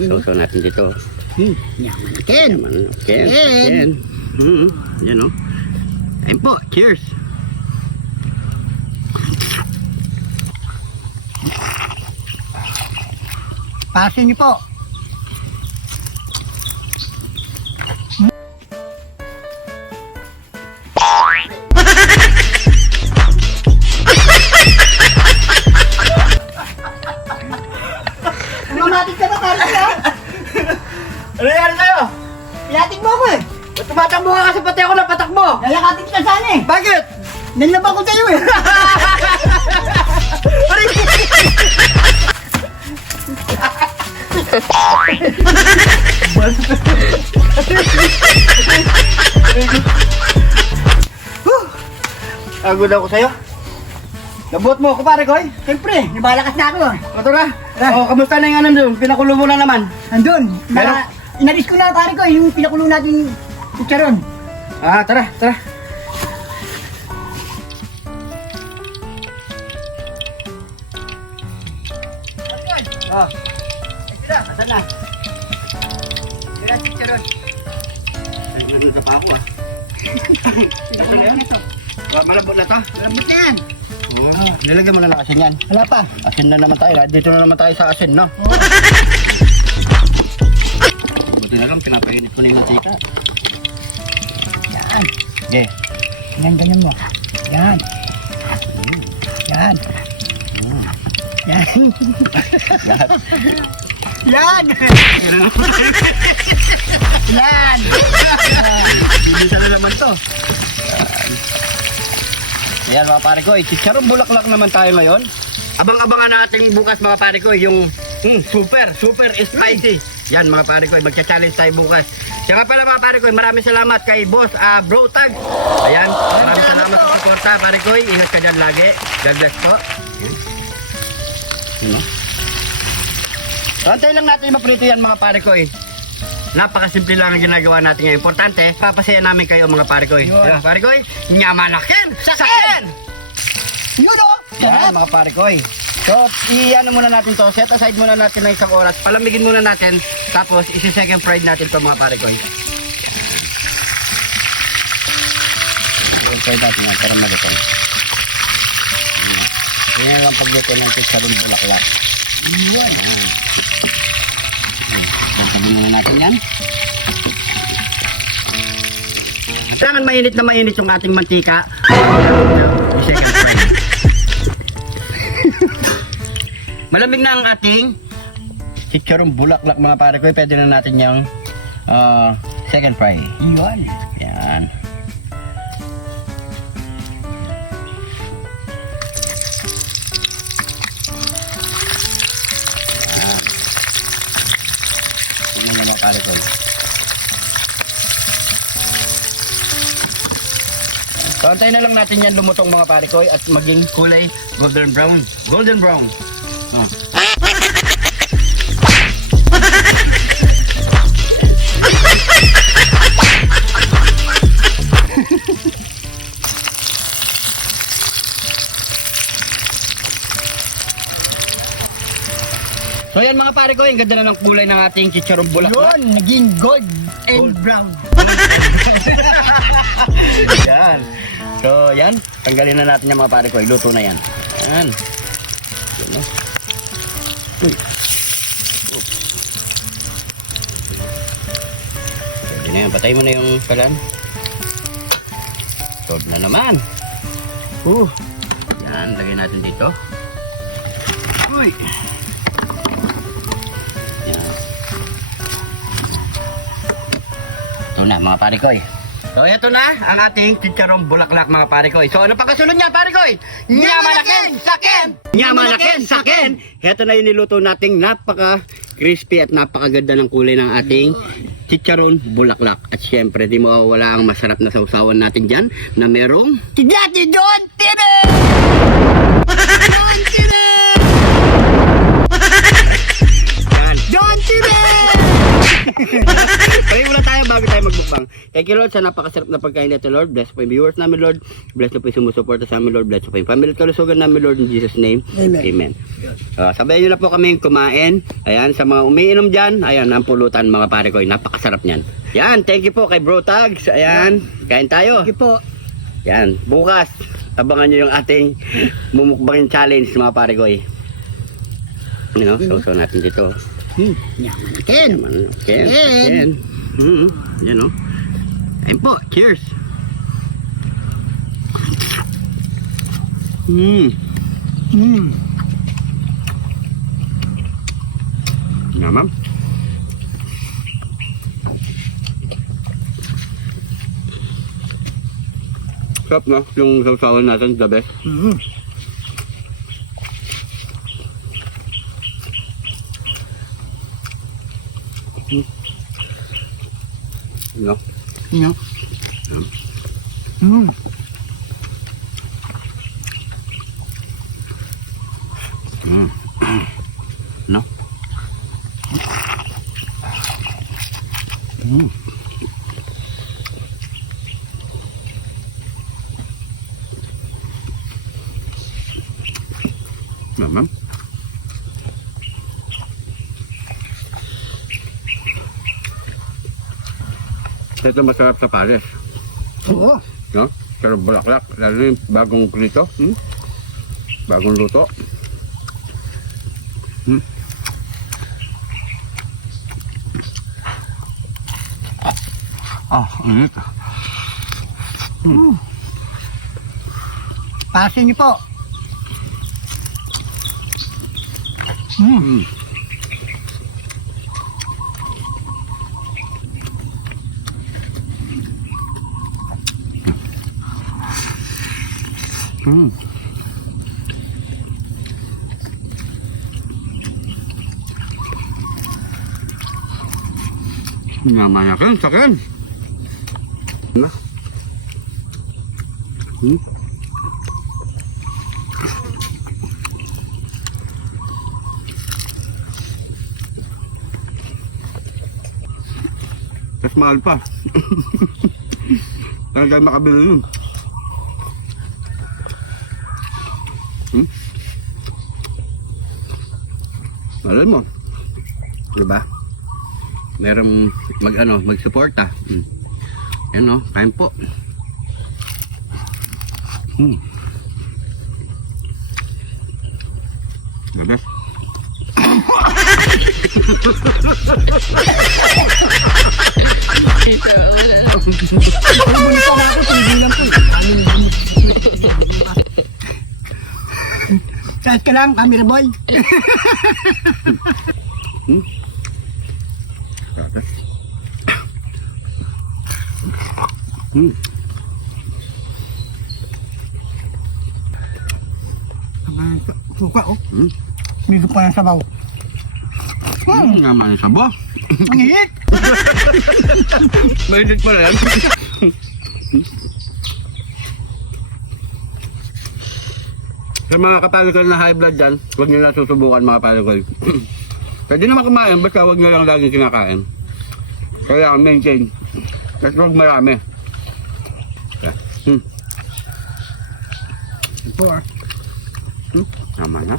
Sausaw natin dito. Yaman na Ken. Ken. Yan o. Ayun po, cheers. Pasin niyo po. Lumatik ka ba, Carlos, ha? Ano yan sa'yo? Pilatik mo ako eh. Ba't tumatakbo ka kasi pati ako napatakbo? Lalakatin kita sana eh. Bakit? Nanlabang ko sa'yo eh. Agod ako sa'yo. Nabuot mo ako pare ko eh. Siyempre, nabalakas na ako. O tara. O, kamusta na yung ano doon? Pinakulo mo na naman. Andun. Meron? Inalis ko na pare ko yung pinakulo natin kucharon. Ah, tara, tara. Ah. Asan na? Kaya kucharon. Ay, nagluto pa ako ah. Asan na yan? Malabot na ta. Lambot na yan. Nilagyan mo na ng asin yan. Wala pa. Asin na naman tayo. Dito na naman tayo sa asin, no? Buti na lang, pinapainit ko na yung mantika. Yan. Okay. Yan, ganyan mo. Yan. Yan. Yan. Yan. Yan. Bisa na naman to. Ayan mga pare ko, chicharon bulaklak naman tayo ngayon. Abang-abangan natin bukas mga pare ko yung super spicy. Yan mga pare ko, magcha-challenge tayo bukas. Saka pala mga pare ko, maraming salamat kay Boss Bro Tag. Ayan, maraming salamat sa suporta pare ko. Ingat ka dyan lagi. God bless po. Antay lang natin maprito yan mga pare ko. Napakasimple lang ang ginagawa natin ngayon. Importante, papasaya namin kayo mga pare ko. Diba, pare ko, nyamanakin! Sakin! Yun o. Yan mga pare ko. So, i-ano muna natin to. Set aside muna natin ng isang oras. Palamigin muna natin. Tapos, isi-second fried natin to mga pare ko. Second fried natin yan. Para malito. Yan lang pagluto ng chicharon bulaklak. Yan. Sabihin muna natin yan. Kailangan mainit na mainit yung ating mantika. I-second fry. Malamig na ang ating chicharon bulaklak mga pare ko. Pwede na natin yung second fry. Yun. Yan. Yan mga pare ko. So, antayin na lang natin yan lumutong mga pare ko at maging kulay golden brown. Golden brown. Oh. So yan mga pare ko, yung ganda na ng kulay ng ating chicharon bulaklak. Yun. Naging gold and brown. Yan. So yan, tanggalin na natin yung mga pare ko, iluto na yan. Yan. Yan o. Uy. Pwede na yan, patay mo na yung kalan. Sold na naman. Yan, lagay natin dito. Uy. Yan. Ito na mga pare ko. So ito na ang ating chicharong bulaklak mga pare ko. So ano pa kasunod niya pare ko? Nyamanakin sakin! Nyamanakin sakin! Ito na yung niluto nating napaka crispy at napakaganda ng kulay ng ating chicharon bulaklak. At syempre di mawawala ang masarap na sausawan natin dyan na merong Tidati John Tine! John Tine! Yan. John Tine! Pray muna tayo bago tayo magbukbang. Thank you Lord sa napakasarap na pagkain nito Lord. Bless po yung viewers namin Lord. Bless po yung sumusuporta sa amin Lord. Bless po yung family at kalusugan namin Lord in Jesus name. Amen. Amen. Sabayan nyo na po kami kumain. Ayan, sa mga umiinom dyan, ayan, ang pulutan mga pare ko. Napakasarap niyan. Yan, thank you po kay Bro Tags. Ayan, kain tayo. Sige po. Yan, bukas, abangan nyo yung ating mumukbangin challenge mga pare ko. So natin dito. Yaman na Ken. Ken. Ken. Yan o. Ayun po, cheers. Naman. Sarap no, yung sausawan natin, the best. No? No. No? Naman. Ito masarap sa pares. Oo. No? Pero bulaklak. Lalo yung bagong prito. Bagong luto. Init. Pasin niyo po. Naman na kan, sakin. Na. Mas mahal pa. Talagang makabili yun. Malay mo. Diba? Merong mag-suporta. Yan o, kain po. Ganas. Bumulita na ako, tinigilan po. Kahit ka lang, camera boy. Ganas. Suka oh. Medyo pa ng sabaw. Naman yung sabo. Ang hihit. Mainit pa rin. Sa mga kapalikol na high blood dyan, huwag nyo na susubukan mga kapalikol. Pwede naman kumain, basta huwag nyo lang laging kinakain. Kaya maintain. At huwag marami. Ito ah. Tama na.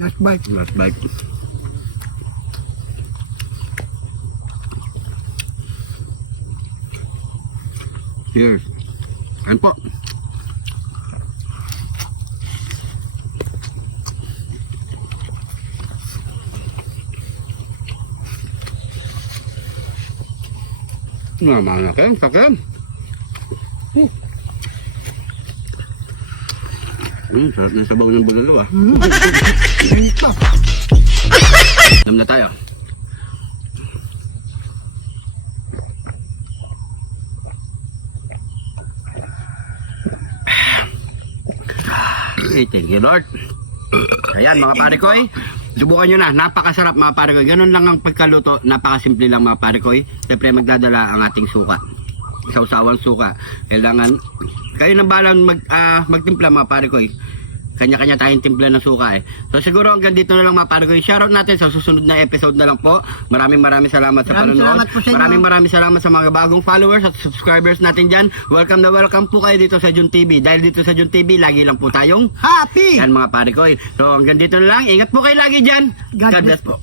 Last bite. Last bite. Cheers. Kain po. Naman na kayo, sakin. Sarap na sabaw ng bulalo ah. Hihit pa. Alam na tayo. Okay, thank you Lord. Ayan mga pare ko Subukan nyo na, napakasarap mga pare ko. Ganun lang ang pagkaluto, napakasimple lang mga pare ko. Siyempre magdadala ang ating suka. Sausawang suka. Kailangan, kayo nang balang magtimpla mga pare ko. Kanya-kanya tayong timpla ng suka So siguro hanggang dito na lang mga pare ko. Shoutout natin sa susunod na episode na lang po. Maraming salamat sa Maraming panonood. salamat po sa inyo. Maraming salamat sa mga bagong followers at subscribers natin dyan. Welcome na welcome po kayo dito sa Jun TV. Dahil dito sa Jun TV, lagi lang po tayong Happy! yan mga pare ko. So hanggang dito na lang. Ingat po kayo lagi dyan. God God bless bless po.